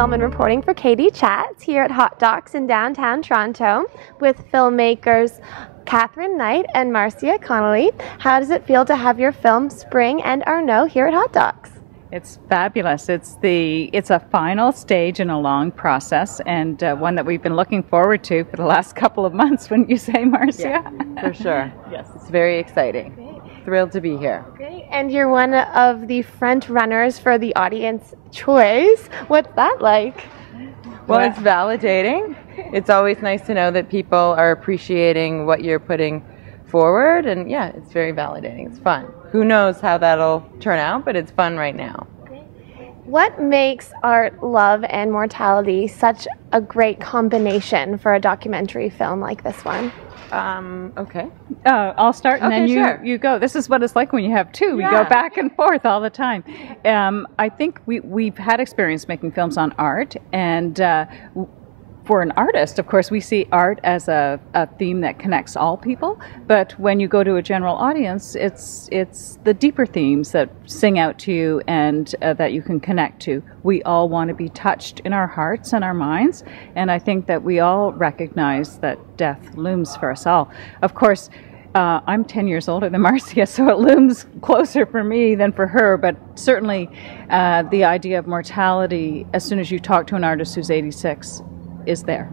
Uhlmann reporting for Katie Chats here at Hotdocs in downtown Toronto with filmmakers Katherine Knight and Marcia Connolly. How does it feel to have your film Spring and Arnaud here at Hotdocs? It's fabulous. It's a final stage in a long process, and one that we've been looking forward to for the last couple of months, wouldn't you say, Marcia? Yeah, for sure. Yes. It's very exciting. Great. Thrilled to be here. Great. And you're one of the front runners for the audience choice. What's that like? Well, it's validating. It's always nice to know that people are appreciating what you're putting forward, and yeah, it's very validating. It's fun. Who knows how that'll turn out, but it's fun right now. What makes art, love, and mortality such a great combination for a documentary film like this one? Okay. I'll start and Okay, then sure. you go. This is what it's like when you have two. We go back and forth all the time. I think we've had experience making films on art, and for an artist, of course, we see art as a theme that connects all people. But when you go to a general audience, it's the deeper themes that sing out to you and that you can connect to. We all want to be touched in our hearts and our minds, and I think that we all recognize that death looms for us all. Of course, I'm 10 years older than Marcia, so it looms closer for me than for her, but certainly the idea of mortality, as soon as you talk to an artist who's 86, is there.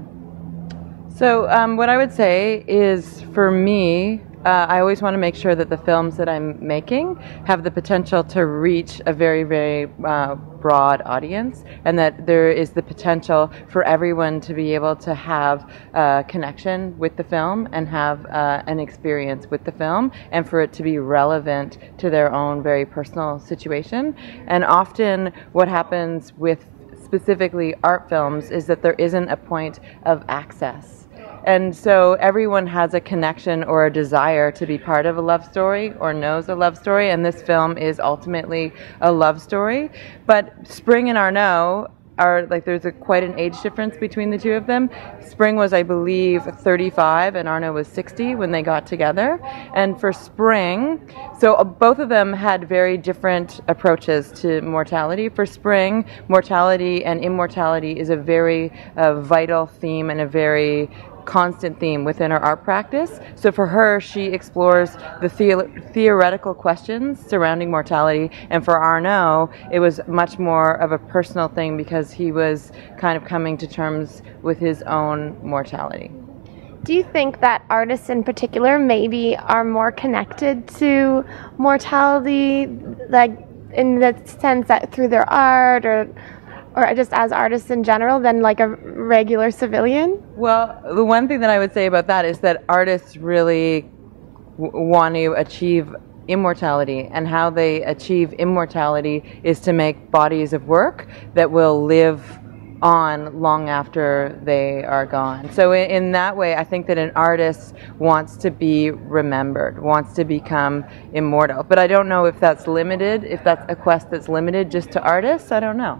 So what I would say is, for me, I always want to make sure that the films that I'm making have the potential to reach a very, very broad audience, and that there is the potential for everyone to be able to have a connection with the film and have an experience with the film, and for it to be relevant to their own very personal situation. And often what happens with specifically art films is that there isn't a point of access. And so everyone has a connection or a desire to be part of a love story or knows a love story, and this film is ultimately a love story. But Spring and Arnaud are, like, there's quite an age difference between the two of them. Spring was, I believe, 35 and Arnaud was 60 when they got together. And for Spring, so both of them had very different approaches to mortality. For Spring, mortality and immortality is a very vital theme and a very constant theme within her art practice. So for her, she explores the theoretical questions surrounding mortality, and for Arnaud, it was much more of a personal thing because he was kind of coming to terms with his own mortality. Do you think that artists in particular maybe are more connected to mortality, like in the sense that through their art or just as artists in general, than like a regular civilian? Well, the one thing that I would say about that is that artists really want to achieve immortality, and how they achieve immortality is to make bodies of work that will live on long after they are gone. So in that way, I think that an artist wants to be remembered, wants to become immortal. But I don't know if that's limited, if that's a quest that's limited just to artists. I don't know.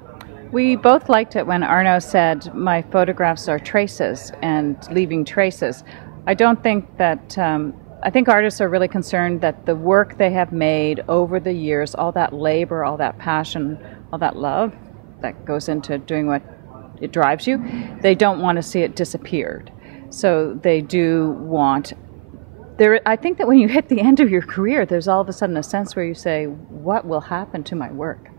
We both liked it when Arnaud said, "My photographs are traces and leaving traces." I don't think that, I think artists are really concerned that the work they have made over the years, all that labor, all that passion, all that love that goes into doing what it drives you, they don't want to see it disappeared. So they do want, I think that when you hit the end of your career, there's all of a sudden a sense where you say, what will happen to my work?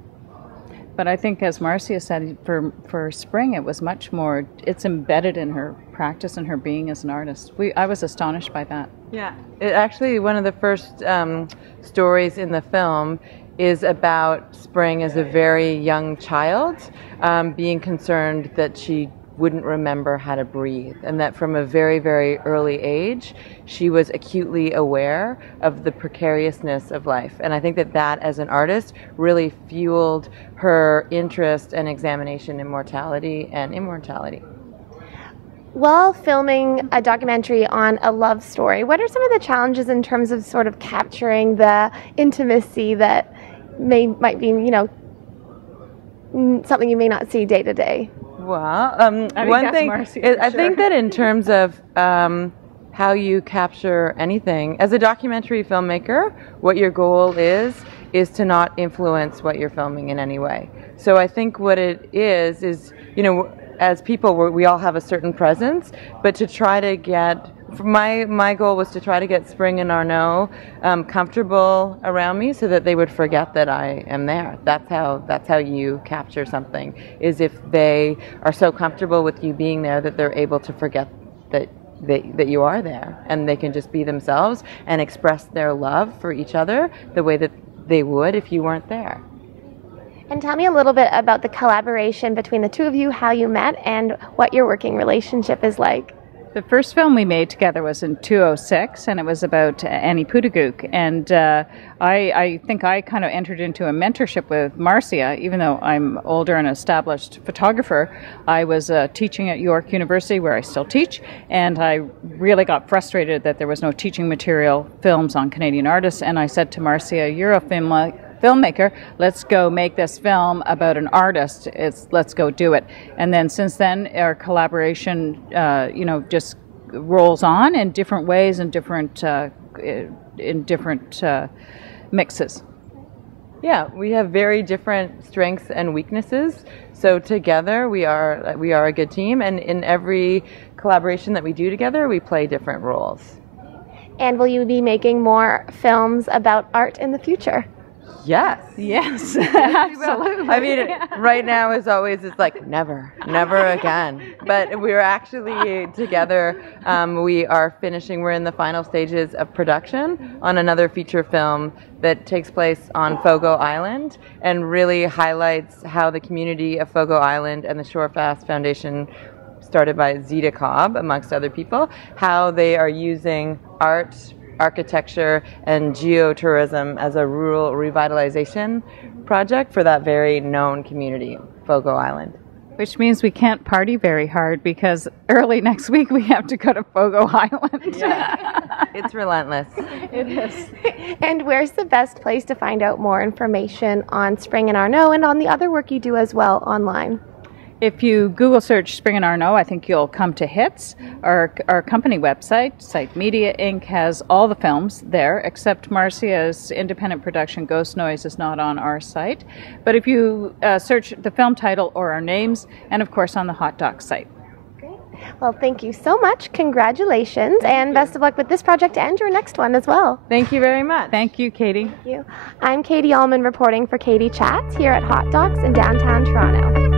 But I think, as Marcia said, for Spring, it was much more, it's embedded in her practice and her being as an artist. I was astonished by that. Yeah, actually, one of the first stories in the film is about Spring as a very young child, being concerned that she wouldn't remember how to breathe, and that from a very, very early age, she was acutely aware of the precariousness of life. And I think that that, as an artist, really fueled her interest and examination in mortality and immortality. While filming a documentary on a love story, what are some of the challenges in terms of sort of capturing the intimacy that might be, something you may not see day to day? Well, one thing, I think that in terms of how you capture anything, as a documentary filmmaker, what your goal is is to not influence what you're filming in any way. So I think what it is, you know, as people, we all have a certain presence, but to try to get, my goal was to try to get Spring and Arnaud comfortable around me so that they would forget that I am there. That's how you capture something, is if they are so comfortable with you being there that they're able to forget that you are there, and they can just be themselves and express their love for each other the way that they would if you weren't there. And tell me a little bit about the collaboration between the two of you, how you met, and what your working relationship is like. The first film we made together was in 2006, and it was about Annie Poutagouk. And I think I kind of entered into a mentorship with Marcia. Even though I'm older and established photographer, I was teaching at York University, where I still teach, and I really got frustrated that there was no teaching material films on Canadian artists. And I said to Marcia, "You're a filmmaker, let's go make this film about an artist. Let's go do it." And then since then, our collaboration, just rolls on in different ways and different mixes. Yeah, we have very different strengths and weaknesses. So together we are a good team, and in every collaboration that we do together, we play different roles. And will you be making more films about art in the future? Yes, Absolutely. I mean, right now, as always, it's like never again. But we're actually together. We're in the final stages of production on another feature film that takes place on Fogo Island and really highlights how the community of Fogo Island and the Shorefast Foundation, started by Zita Cobb, amongst other people, how they are using art, architecture, and geotourism as a rural revitalization project for that very known community, Fogo Island. Which means we can't party very hard, because early next week we have to go to Fogo Island. Yeah. It's relentless. It is. And where's the best place to find out more information on Spring and Arnaud and on the other work you do as well online? If you Google search Spring and Arnaud, I think you'll come to Hits. Our company website, Site Media Inc., has all the films there, except Marcia's independent production, Ghost Noise, is not on our site. But if you search the film title or our names, and of course on the Hotdocs site. Great. Well, thank you so much. Congratulations, and best of luck with this project and your next one as well. Thank you very much. Thank you, Katie. Thank you. I'm Katie Uhlmann reporting for Katie Chats here at Hotdocs in downtown Toronto.